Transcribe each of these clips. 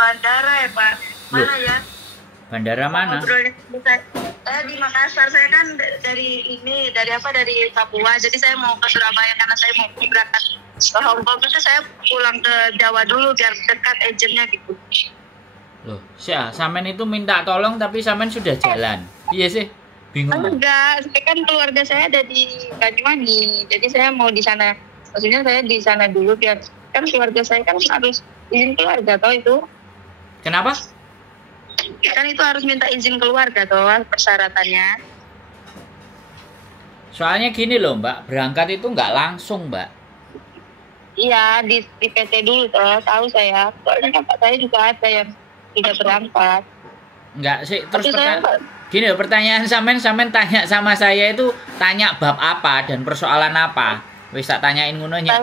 bandara ya Pak. Mana Loh, ya? bandara mana? Ngobrolnya di Makassar. Saya kan dari Papua. Jadi saya mau ke Surabaya karena saya mau berangkat ke Hong Kong. Itu saya pulang ke Jawa dulu biar dekat agentnya gitu. Loh, sampean itu minta tolong tapi sampean sudah jalan. Iya sih, bingung. Enggak, saya kan keluarga saya ada di Banyuwangi. Jadi saya mau di sana. Maksudnya saya di sana dulu biar kan keluarga saya kan harus izin keluarga toh itu. Kenapa? Kan itu harus minta izin keluarga toh persyaratannya. Soalnya gini loh Mbak, berangkat itu nggak langsung Mbak. Iya, di PT dulu toh, tahu saya. Soalnya kakak saya juga ada yang tidak berangkat. Nggak sih, terus Tapi saya gini loh, pertanyaan sampean tanya sama saya itu tanya bab apa dan persoalan apa. Wis tak tanyain ngononya.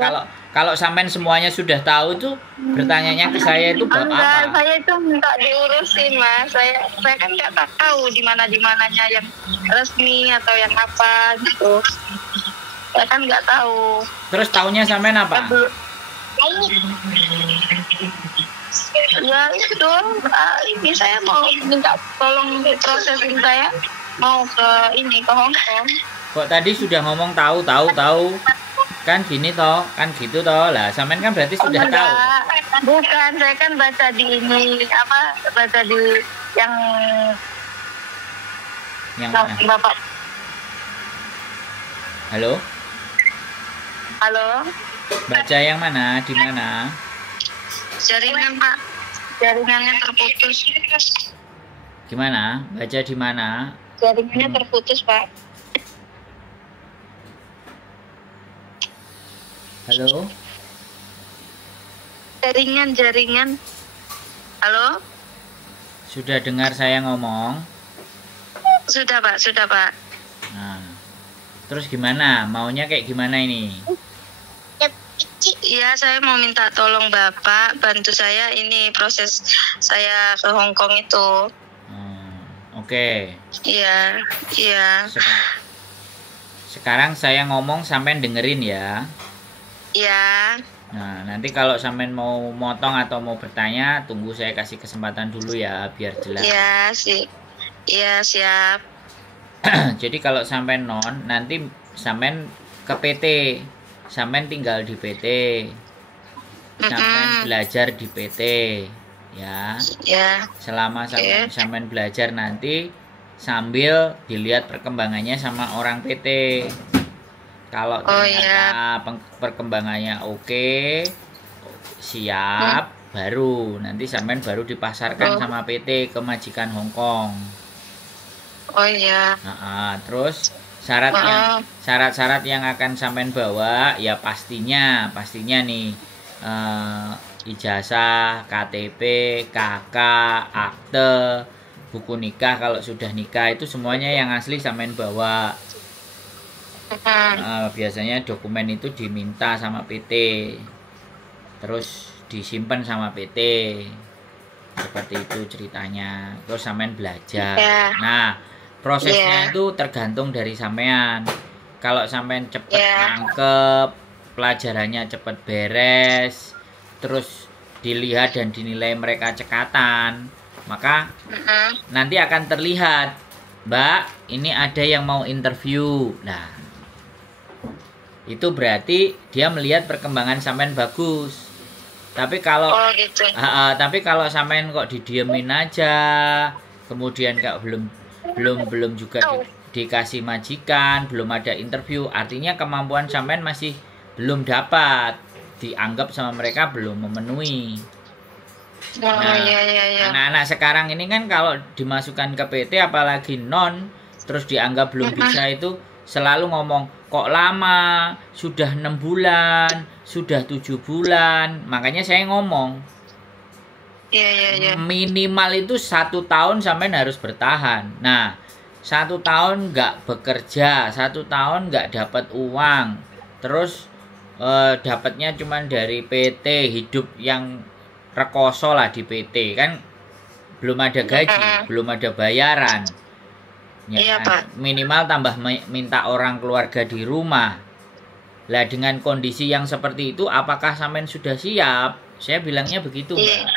Kalau sampean semuanya sudah tahu itu bertanyanya ke saya itu bab enggak, apa? saya itu minta diurusin Mas. Saya kan nggak tahu di mananya yang resmi atau yang apa gitu. Saya kan nggak tahu. Terus taunya sampean apa? Ya itu, ini saya mau minta tolong prosesin saya mau ke Hong Kong. Kok tadi sudah ngomong tahu. Kan gini toh, kan gitu toh. Lah, sampean kan berarti sudah tahu. Bukan, saya kan baca di baca di yang mana? Bapak. Halo? Halo? Baca yang mana? Di mana? Jaringan, Pak. Jaringannya terputus. Gimana? Baca di mana? Jaringannya terputus, Pak. Halo? Jaringan. Halo? Sudah dengar saya ngomong? Sudah, Pak. Nah, terus gimana? Maunya kayak gimana ini? Iya, saya mau minta tolong Bapak bantu saya ini proses saya ke Hong Kong itu. Oke. Iya. Sekarang saya ngomong sampean dengerin ya. Iya. Nah, nanti kalau sampean mau motong atau mau bertanya, tunggu saya kasih kesempatan dulu ya, biar jelas. Iya, sih. Iya, siap. Jadi kalau sampean nanti sampean ke PT. Sampean tinggal di PT. Sampean belajar di PT, ya. Ya. Selama sampean belajar nanti sambil dilihat perkembangannya sama orang PT. Kalau ternyata perkembangannya oke, siap, baru nanti sampean baru dipasarkan sama PT ke majikan Hong Kong. Oh iya. Terus syarat-syarat yang akan sampean bawa ya pastinya nih ijazah, KTP, KK, akte, buku nikah kalau sudah nikah itu semuanya yang asli sampean bawa. Biasanya dokumen itu diminta sama PT, terus disimpan sama PT, seperti itu ceritanya. Terus sampean belajar. Nah, prosesnya itu tergantung dari sampean. Kalau sampean cepet nangkep, pelajarannya cepet beres, terus dilihat dan dinilai mereka cekatan, maka nanti akan terlihat, Mbak, ini ada yang mau interview. Nah, itu berarti dia melihat perkembangan sampean bagus. Tapi kalau tapi kalau sampean kok didiemin aja, kemudian kok belum juga dikasih majikan, belum ada interview, artinya kemampuan sampean masih belum dapat, dianggap sama mereka belum memenuhi. Anak-anak sekarang ini kan kalau dimasukkan ke PT apalagi terus dianggap belum bisa itu selalu ngomong kok lama, sudah 6 bulan, sudah 7 bulan. Makanya saya ngomong minimal itu 1 tahun sampai harus bertahan. Nah, 1 tahun nggak bekerja, 1 tahun nggak dapat uang, terus dapatnya cuma dari PT, hidup yang rekoso lah di PT, kan belum ada gaji, belum ada bayaran. Ya, Pak. Minimal tambah minta orang keluarga di rumah. Lah dengan kondisi yang seperti itu, apakah sampean sudah siap? Saya bilangnya begitu, Mbak.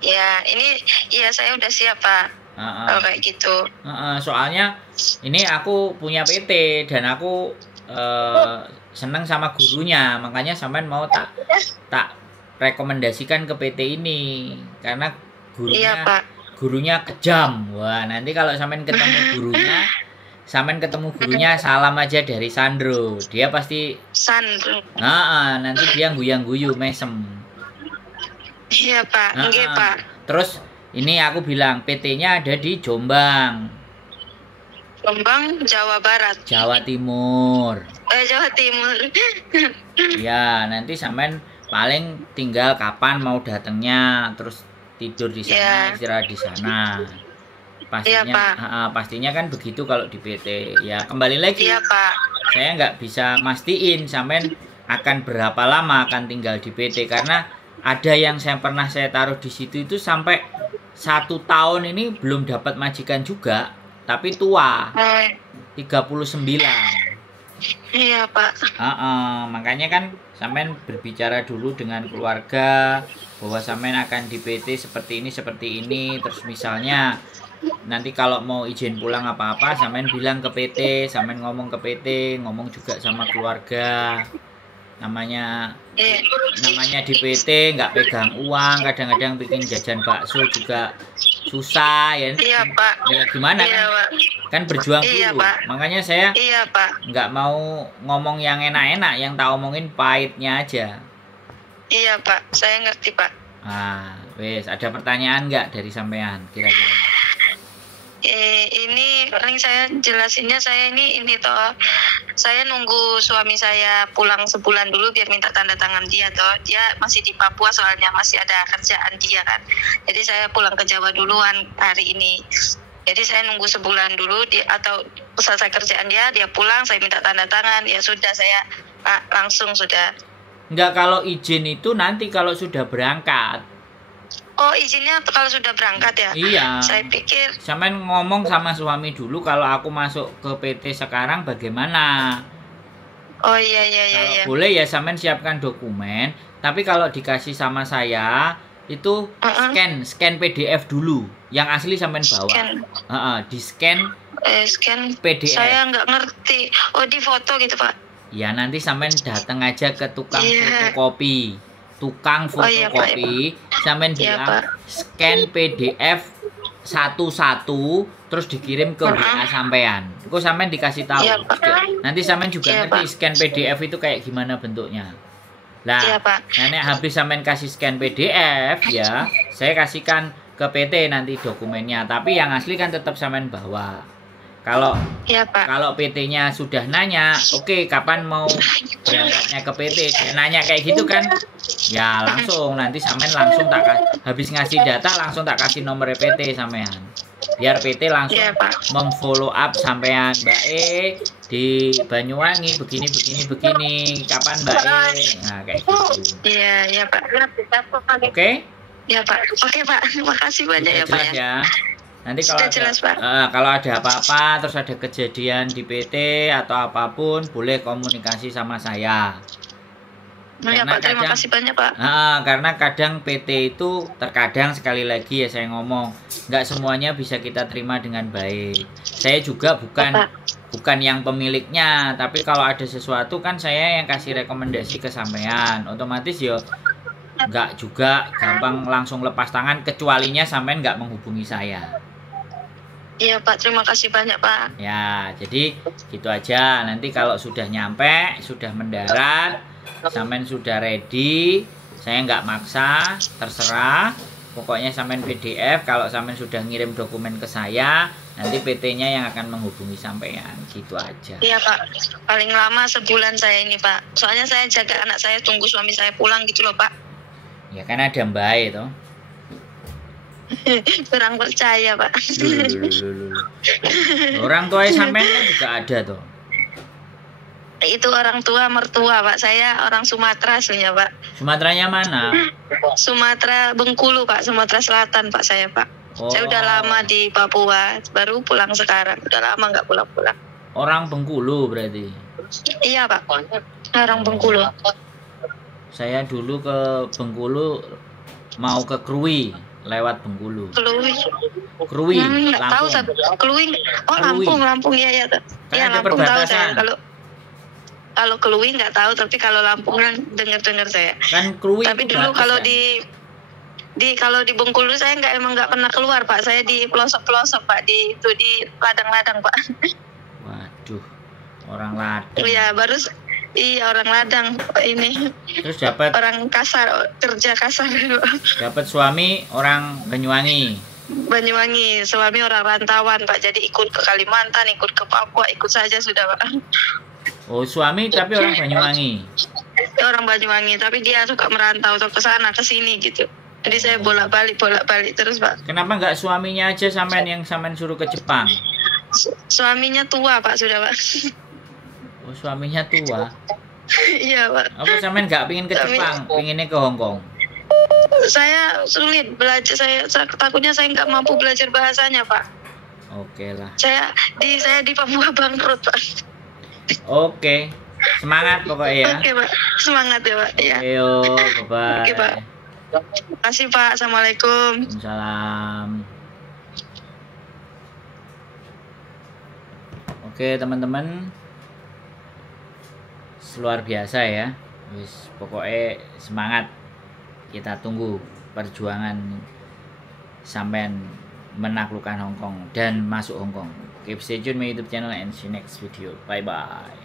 Ya, ini iya saya udah siap Pak. Kalau kayak gitu. Soalnya ini aku punya PT dan aku seneng sama gurunya, makanya sampean mau tak rekomendasikan ke PT ini karena Iya, Pak. gurunya kejam. Wah, nanti kalau sampean ketemu gurunya salam aja dari Sandro. Dia pasti Sandro. Nanti dia guyang-guyu mesem. Iya, Pak. Nggih, Pak. Terus ini aku bilang PT-nya ada di Jombang. Jombang, Jawa Barat. Jawa Timur. Jawa Timur. Ya, nanti sampean paling tinggal kapan mau datangnya, terus tidur di sana, istirahat di sana. Pastinya, pastinya kan begitu kalau di PT. Ya, kembali lagi. Iya, Pak. Saya nggak bisa mastiin sampean akan berapa lama akan tinggal di PT karena ada yang saya taruh di situ itu sampai 1 tahun ini belum dapat majikan juga, tapi tua, 39. Iya, Pak. Makanya kan sampean berbicara dulu dengan keluarga bahwa sampean akan di PT seperti ini, terus misalnya nanti kalau mau izin pulang apa-apa sampean bilang ke PT, sampean ngomong ke PT, ngomong juga sama keluarga. Namanya di PT nggak pegang uang, kadang-kadang bikin jajan bakso juga susah ya. Iya, Pak. Ya, gimana iya, kan? Pak. Kan berjuang iya, dulu. Pak. Makanya saya Pak. nggak mau ngomong yang enak-enak, yang tak omongin pahitnya aja. Iya, Pak. Saya ngerti, Pak. Wes, ada pertanyaan nggak dari sampean kira-kira? Ini paling saya jelasinnya ini toh saya nunggu suami saya pulang sebulan dulu biar minta tanda tangan dia toh, dia masih di Papua soalnya masih ada kerjaan dia kan, jadi saya pulang ke Jawa duluan hari ini, jadi saya nunggu sebulan dulu atau selesai kerjaan dia pulang, saya minta tanda tangan, ya sudah saya langsung sudah. Enggak, kalau izin itu nanti kalau sudah berangkat. Oh, izinnya kalau sudah berangkat ya? Iya. Saya pikir. Sampean ngomong sama suami dulu kalau aku masuk ke PT sekarang bagaimana? Oh iya. Kalau boleh ya sampean siapkan dokumen. Tapi kalau dikasih sama saya itu scan PDF dulu. Yang asli sampean bawa. Di scan. Scan PDF. Saya nggak ngerti. Oh, di foto gitu Pak? Ya nanti sampean datang aja ke tukang fotokopi. Tukang fotokopi, sampean bilang scan PDF satu-satu terus dikirim ke WA sampean. Kok sampean dikasih tahu. Nanti sampean juga ngerti scan PDF itu kayak gimana bentuknya. Lah, nenek habis sampean kasih scan PDF ya, saya kasihkan ke PT nanti dokumennya, tapi yang asli kan tetap sampean bawa. Kalau PT-nya sudah nanya, oke, kapan mau berangkatnya ke PT? Dia nanya kayak gitu kan? Ya langsung nanti sampean langsung habis ngasih data langsung tak kasih nomor PT sampean. Biar PT langsung memfollow up sampean, Mbak di Banyuwangi begini. Kapan Mbak Nah, kayak gitu. Iya, Pak. Oke? Ya, Pak. Oke, Pak. Terima kasih banyak ya, Pak ya. Nanti kalau ada apa-apa terus ada kejadian di PT atau apapun boleh komunikasi sama saya. Ya, Pak, terima kasih banyak Pak. Karena kadang PT itu terkadang sekali lagi ya saya ngomong nggak semuanya bisa kita terima dengan baik. Saya juga bukan yang pemiliknya, tapi kalau ada sesuatu kan saya yang kasih rekomendasi ke sampean. Otomatis ya nggak juga gampang langsung lepas tangan kecualinya sampean nggak menghubungi saya. Iya Pak, terima kasih banyak Pak. Ya, jadi gitu aja. Nanti kalau sudah nyampe, sudah mendarat, sampean sudah ready, saya nggak maksa, terserah. Pokoknya sampean PDF, kalau sampean sudah ngirim dokumen ke saya, nanti PT-nya yang akan menghubungi sampean, gitu aja. Iya Pak, paling lama sebulan saya ini Pak. Soalnya saya jaga anak saya, tunggu suami saya pulang gitu loh Pak. Ya kan ada Mbak itu. Kurang percaya Pak. Orang tua sampean kan juga ada tuh. Itu orang tua mertua Pak, saya orang Sumatera aslinya Pak. Sumateranya mana? Sumatera Bengkulu Pak, Sumatera Selatan Pak saya Pak. Saya udah lama di Papua, baru pulang sekarang, udah lama nggak pulang-pulang. Orang Bengkulu berarti? Iya Pak, orang Bengkulu. Saya dulu ke Bengkulu mau ke Krui. lewat Bengkulu. Krui. Nggak tahu Lampung. Krui. Oh, Lampung ya ya. Kan ada Lampung tahu perbatasan. saya. Kalau Krui nggak tahu, tapi kalau Lampung kan dengar saya. Kan Krui. Tapi dulu kalau kan? kalau di Bengkulu saya emang nggak pernah keluar, Pak. Saya di pelosok-pelosok, Pak. Di ladang-ladang, Pak. Waduh, orang ladang. Iya, orang ladang ini. Terus dapat orang kasar, kerja kasar. Dapat suami orang Banyuwangi. Suami orang rantauan, Pak. Jadi ikut ke Kalimantan, ikut ke Papua, ikut saja sudah, Pak. Oh, suami tapi orang Banyuwangi. Orang Banyuwangi, tapi dia suka merantau atau ke sana ke sini gitu. Jadi saya bolak-balik terus, Pak. Kenapa nggak suaminya aja yang sampean suruh ke Jepang? Suaminya tua, Pak, sudah, Pak. Oh, suaminya tua. Iya, Pak. Apa sampean nggak pingin ke Jepang, pinginnya ke Hong Kong? Saya sulit belajar, saya takutnya saya nggak mampu belajar bahasanya, Pak. Oke lah. Saya di Papua bangkrut, Pak. Oke. Semangat pokoknya ya. Oke, Pak. Semangat ya, Pak. Ya. Ayo, bye-bye. Oke, Pak. Terima kasih, Pak. Assalamualaikum. Waalaikumsalam. Oke, teman-teman. Luar biasa ya. Wis pokoknya semangat. Kita tunggu perjuangan sampai menaklukkan Hong Kong dan masuk Hong Kong. Keep stay tune my YouTube channel and see you next video. Bye bye.